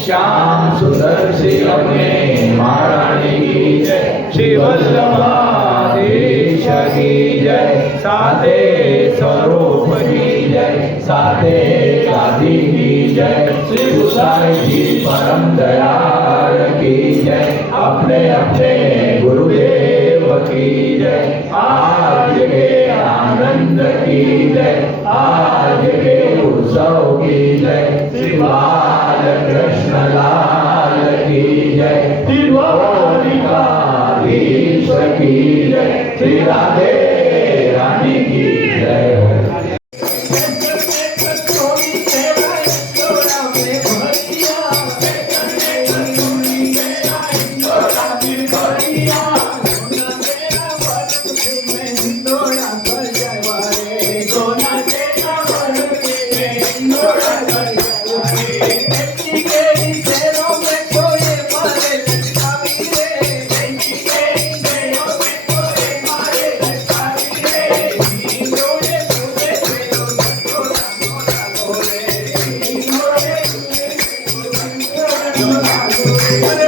श्याम सुंदर श्री अपने महारानी की जय, श्री वल्लभाधीश की जय, साते स्वरूप की जय, साते गादी की जय, श्री गुसाई जी परम दयाल की जय, अपने अपने गुरुदेव की जय, आज के आनंद की जय, आज के उत्सव की जय, श्री बाल कृष्ण लाल की जय, श्री द्वारिकाधीश की जय, श्री राधे रानी की जय। Thank you.